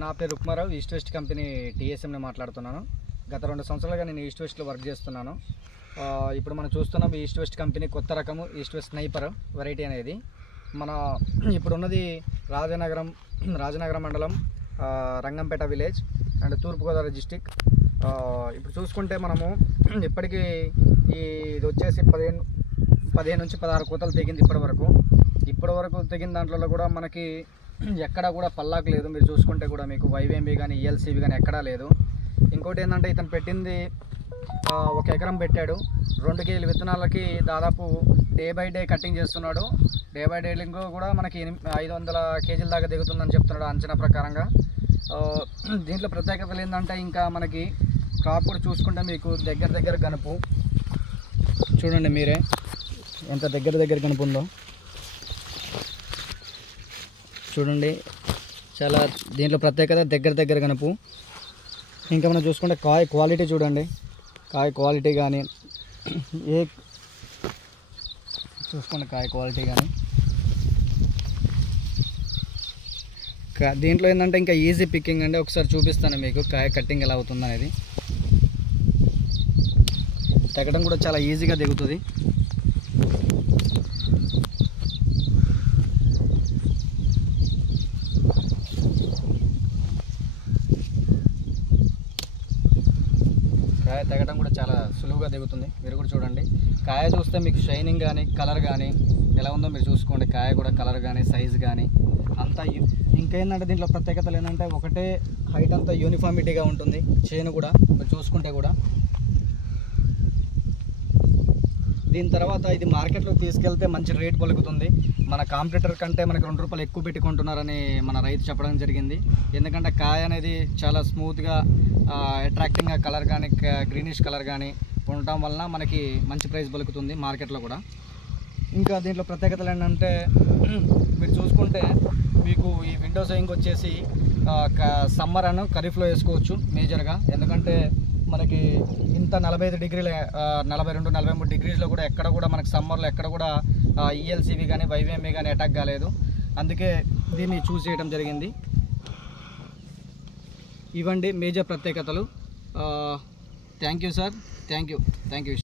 నా పేరు Rukmarao, east west company టీఎస్ఎంని మాట్లాడుతున్నాను. గత 2 సంవత్సరాలుగా నేను ఈస్ట్ వెస్ట్లో వర్క్ చేస్తున్నాను. ఇప్పుడు మనం చూస్తున్నాం ఈస్ట్ వెస్ట్ కంపెనీ కొత్త రకము ఈస్ట్ వెస్ట్ స్నైపర్ వెరైటీ అనేది. మన ఇప్పుడున్నది రాజనగరం మండలం, Rangampeta village and Thurpu Godavari district. ఇప్పుడు చూసుకుంటే మనము ఇప్పటికీ ఇది వచ్చేసి 15 నుంచి 16 కోతలు తెగింది ఇప్పటి వరకు తెగిన దాంట్లో కూడా మనకి ఎక్కడా కూడా పల్లాకు లేదు. మీరు చూసుకుంటే కూడా మీకు వైవేంబి కానీ ఈఎల్సీబీ కానీ ఎక్కడా లేదు. ఇంకోటి ఏంటంటే ఇతను పెట్టింది 1 ఎకరం పెట్టాడు. 2 కేజీల విత్తనాలకి దాదాపు డే బై డే కటింగ్ చేస్తున్నాడు. డే బై డే కూడా మనకి 500 కేజీల దాకా దిగుతుందని చెప్తున్నాడు అంచనా ప్రకారంగా. దీంట్లో ప్రత్యేకతలు ఏంటంటే ఇంకా మనకి క్రాప్ కూడా చూసుకుంటే మీకు దగ్గర గనుపు చూడండి, మీరే ఎంత దగ్గర గనుపు ఉందో చూడండి. చాలా దీంట్లో ప్రత్యేకత దగ్గర గనుపు. ఇంకా మనం చూసుకుంటే కాయ క్వాలిటీ చూడండి, కాయ క్వాలిటీ కానీ చూసుకోండి, కాయ క్వాలిటీ కానీ. దీంట్లో ఏంటంటే ఇంకా ఈజీ పిక్కింగ్ అండి. ఒకసారి చూపిస్తాను మీకు కాయ కట్టింగ్ ఎలా అవుతుంది అనేది. తెగడం కూడా చాలా ఈజీగా దిగుతుంది. కాయ తెగడం కూడా చాలా సులువుగా దిగుతుంది. మీరు కూడా చూడండి, కాయ చూస్తే మీకు షైనింగ్ కానీ కలర్ కానీ ఎలా ఉందో మీరు చూసుకోండి. కాయ కూడా కలర్ కానీ సైజు కానీ అంతా. ఇంకేంటంటే దీంట్లో ప్రత్యేకతలు ఏంటంటే ఒకటే హైట్ అంతా యూనిఫార్మిటీగా ఉంటుంది. చేను కూడా మీరు చూసుకుంటే కూడా. దీని తర్వాత ఇది మార్కెట్లోకి తీసుకెళ్తే మంచి రేట్ పలుకుతుంది. మన కాంపిటీటర్ కంటే మనకి ₹2 ఎక్కువ పెట్టుకుంటున్నారని మన రైతు చెప్పడం జరిగింది. ఎందుకంటే కాయ అనేది చాలా స్మూత్గా అట్రాక్టింగ్గా కలర్ కానీ గ్రీనిష్ కలర్ కానీ ఉండటం వలన మనకి మంచి ప్రైస్ పలుకుతుంది మార్కెట్లో కూడా. ఇంకా దీంట్లో ప్రత్యేకతలు ఏంటంటే మీరు చూసుకుంటే మీకు ఈ విండో సైయింగ్ వచ్చేసి సమ్మర్ అని ఖరీఫ్లో వేసుకోవచ్చు మేజర్గా. ఎందుకంటే మనకి ఇంత 45 డిగ్రీల 42-43 డిగ్రీస్లో కూడా ఎక్కడ కూడా మనకి సమ్మర్లో ఎక్కడ కూడా ఈఎల్సీబీ కానీ వైవేంబీ కానీ అటాక్ కాలేదు. అందుకే దీన్ని చూస్ చేయడం జరిగింది. ఇవ్వండి మేజర్ ప్రత్యేకతలు. Thank you sir, thank you.